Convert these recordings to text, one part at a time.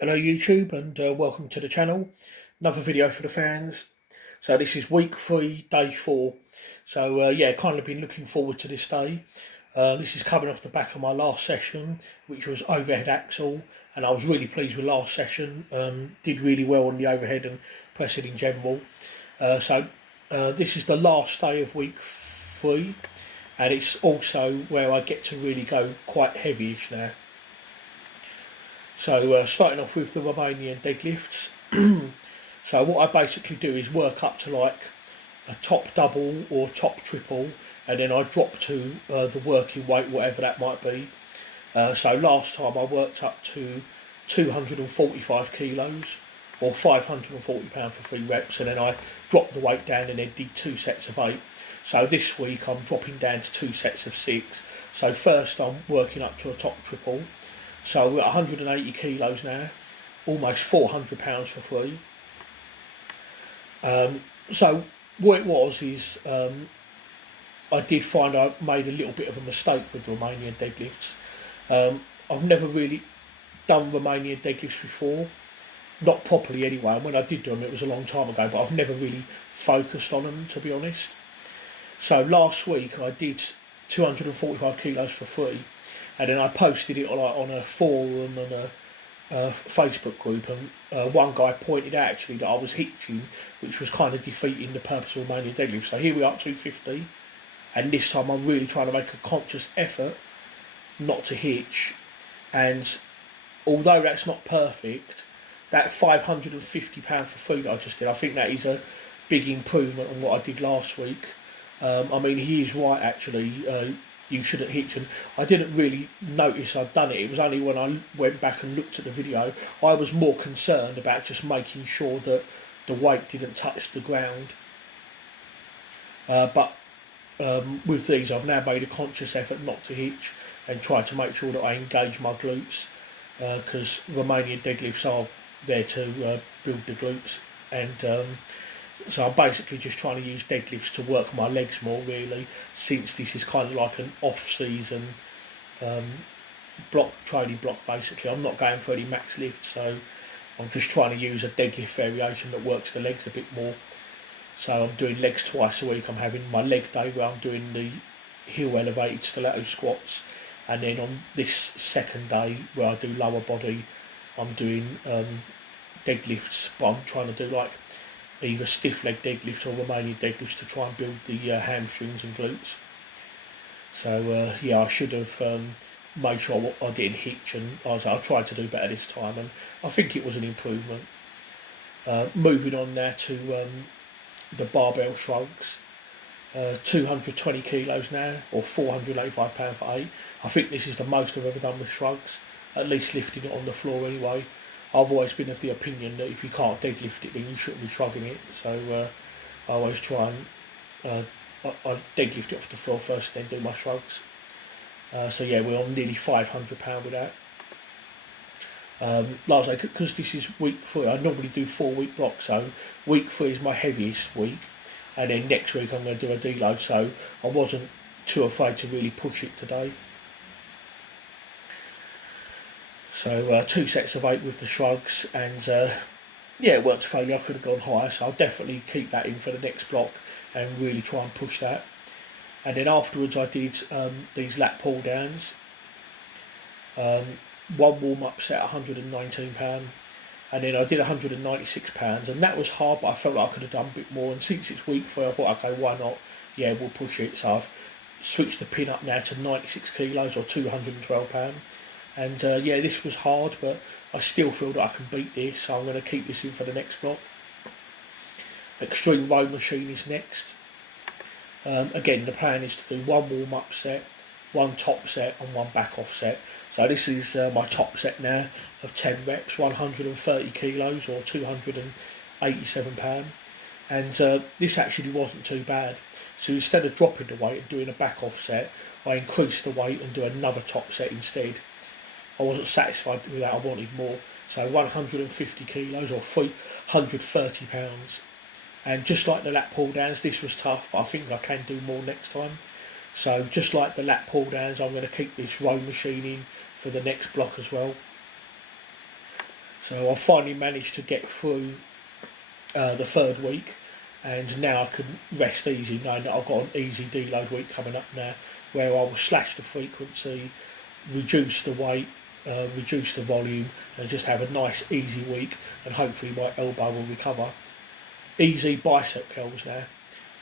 Hello YouTube and welcome to the channel. Another video for the fans. So this is week 3, day 4. So yeah, kind of been looking forward to this day. This is coming off the back of my last session, which was overhead axle, and I was really pleased with last session. Did really well on the overhead and pressing in general. This is the last day of week 3, and it's also where I get to really go quite heavyish now. So starting off with the Romanian deadlifts. So what I basically do is work up to like a top double or top triple, and then I drop to the working weight, whatever that might be. So last time I worked up to 245 kilos or 540 pounds for 3 reps, and then I dropped the weight down and then did 2 sets of 8. So this week I'm dropping down to 2 sets of 6. So first I'm working up to a top triple. So we're at 180 kilos now, almost 400 pounds for 3. So what it was is I did find I made a little bit of a mistake with the Romanian deadlifts. I've never really done Romanian deadlifts before, not properly anyway, and when I did do them it was a long time ago, but I've never really focused on them, to be honest. So last week I did 245 kilos for 3, and then I posted it on a forum and a Facebook group, and one guy pointed out actually that I was hitching, which was kind of defeating the purpose of Romanian deadlift. So here we are at 250, and this time I'm really trying to make a conscious effort not to hitch. And although that's not perfect, that £550 for 3 that I just did, I think that is a big improvement on what I did last week. I mean, he is right actually. You shouldn't hitch, and I didn't really notice I'd done it. It was only when I went back and looked at the video I was more concerned about just making sure that the weight didn't touch the ground. But with these I've now made a conscious effort not to hitch and try to make sure that I engage my glutes, because Romanian deadlifts are there to build the glutes, and so I'm basically just trying to use deadlifts to work my legs more, really, since this is kind of like an off-season training block basically. I'm not going for any max lifts, so I'm just trying to use a deadlift variation that works the legs a bit more. So I'm doing legs twice a week. I'm having my leg day where I'm doing the heel elevated stiletto squats, and then on this second day where I do lower body, I'm doing deadlifts, but I'm trying to do like either stiff leg deadlifts or Romanian deadlifts to try and build the hamstrings and glutes. So yeah, I should have made sure I didn't hitch, and I tried to do better this time, and I think it was an improvement. Moving on now to the barbell shrugs. 220 kilos now, or 485 pounds for 8. I think this is the most I've ever done with shrugs, at least lifting it on the floor anyway. I've always been of the opinion that if you can't deadlift it, then you shouldn't be shrugging it. So I always try and I deadlift it off the floor first, then do my shrugs. So yeah, we're on nearly £500 with that. Like I say, because this is week 3, I normally do 4-week blocks. So week 3 is my heaviest week, and then next week I'm going to do a deload. So I wasn't too afraid to really push it today. So 2 sets of 8 with the shrugs, and yeah, it worked fairly. I could have gone higher, so I'll definitely keep that in for the next block and really try and push that. And then afterwards I did these lat pull downs. One warm-up set £119, and then I did £196, and that was hard, but I felt like I could have done a bit more, and since it's week 3 I thought, okay, why not, yeah, we'll push it. So I've switched the pin up now to 96 kilos or £212. And yeah, this was hard, but I still feel that I can beat this, so I'm going to keep this in for the next block. Extreme row machine is next. Again, the plan is to do 1 warm-up set, 1 top set and 1 back off set. So this is my top set now of 10 reps, 130 kilos or £287. And this actually wasn't too bad. So instead of dropping the weight and doing a back off set, I increased the weight and do another top set instead. I wasn't satisfied with that, I wanted more. So 150 kilos or £330. And just like the lat pull downs, this was tough, but I think I can do more next time. So just like the lat pull downs, I'm going to keep this row machine in for the next block as well. So I finally managed to get through the third week, and now I can rest easy knowing that I've got an easy deload week coming up now, where I will slash the frequency, reduce the weight, reduce the volume, and just have a nice easy week, and hopefully my elbow will recover. Easy bicep curls now.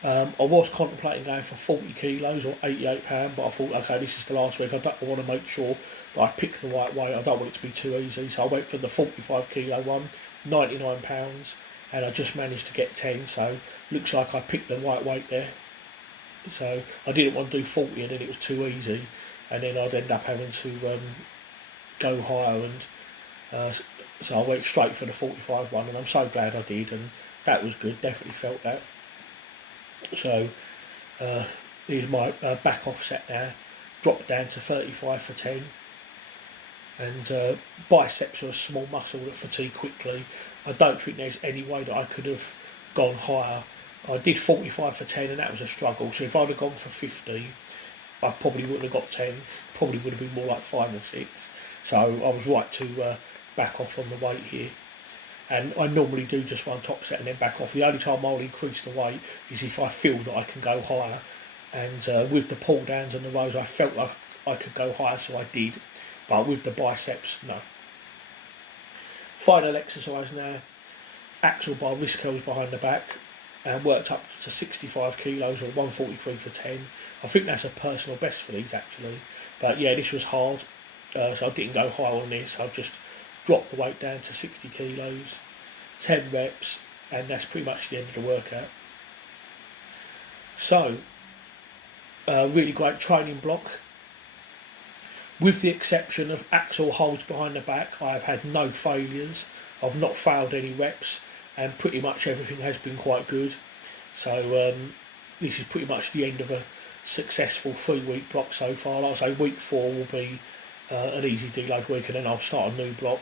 I was contemplating going for 40 kilos or 88 pounds, but I thought, okay, this is the last week. I want to make sure that I pick the right weight. I don't want it to be too easy, so I went for the 45 kilo one, 99 pounds, and I just managed to get 10. So looks like I picked the right weight there. So I didn't want to do 40, and then it was too easy, and then I'd end up having to go higher, and so I went straight for the 45 one, and I'm so glad I did, and that was good. Definitely felt that. So here's my back offset now, dropped down to 35 for 10, and biceps are a small muscle that fatigue quickly. I don't think there's any way that I could have gone higher. I did 45 for 10, and that was a struggle, so if I'd have gone for 50, I probably wouldn't have got 10, probably would have been more like 5 or 6, so I was right to back off on the weight here. And I normally do just one top set and then back off. The only time I'll increase the weight is if I feel that I can go higher. And with the pull downs and the rows, I felt like I could go higher, so I did. But with the biceps, no. Final exercise now. Axial bar wrist curls behind the back, and worked up to 65 kilos or 143 for 10. I think that's a personal best for these actually. But yeah, this was hard, so I didn't go high on this. I just dropped the weight down to 60 kilos, 10 reps, and that's pretty much the end of the workout. So, really great training block. With the exception of axial holds behind the back, I have had no failures. I've not failed any reps, and pretty much everything has been quite good. So this is pretty much the end of a successful 3-week block so far. Like I say, week 4 will be an easy deload week, and then I'll start a new block.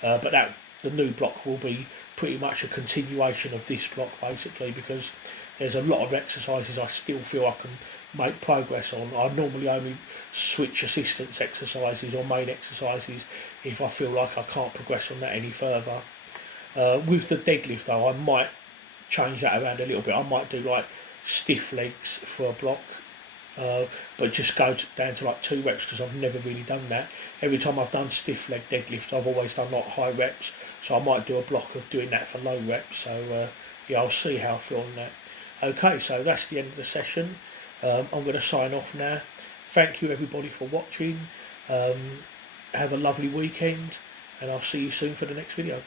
But the new block will be pretty much a continuation of this block basically, because there's a lot of exercises I still feel I can make progress on. I normally only switch assistance exercises or main exercises if I feel like I can't progress on that any further. With the deadlift though, I might change that around a little bit. I might do like stiff legs for a block, but just go down to like 2 reps, because I've never really done that. Every time I've done stiff leg deadlift, I've always done like high reps, so I might do a block of doing that for low reps. So yeah, I'll see how I feel on that. Okay, so that's the end of the session. I'm going to sign off now. Thank you everybody for watching. Have a lovely weekend, and I'll see you soon for the next video.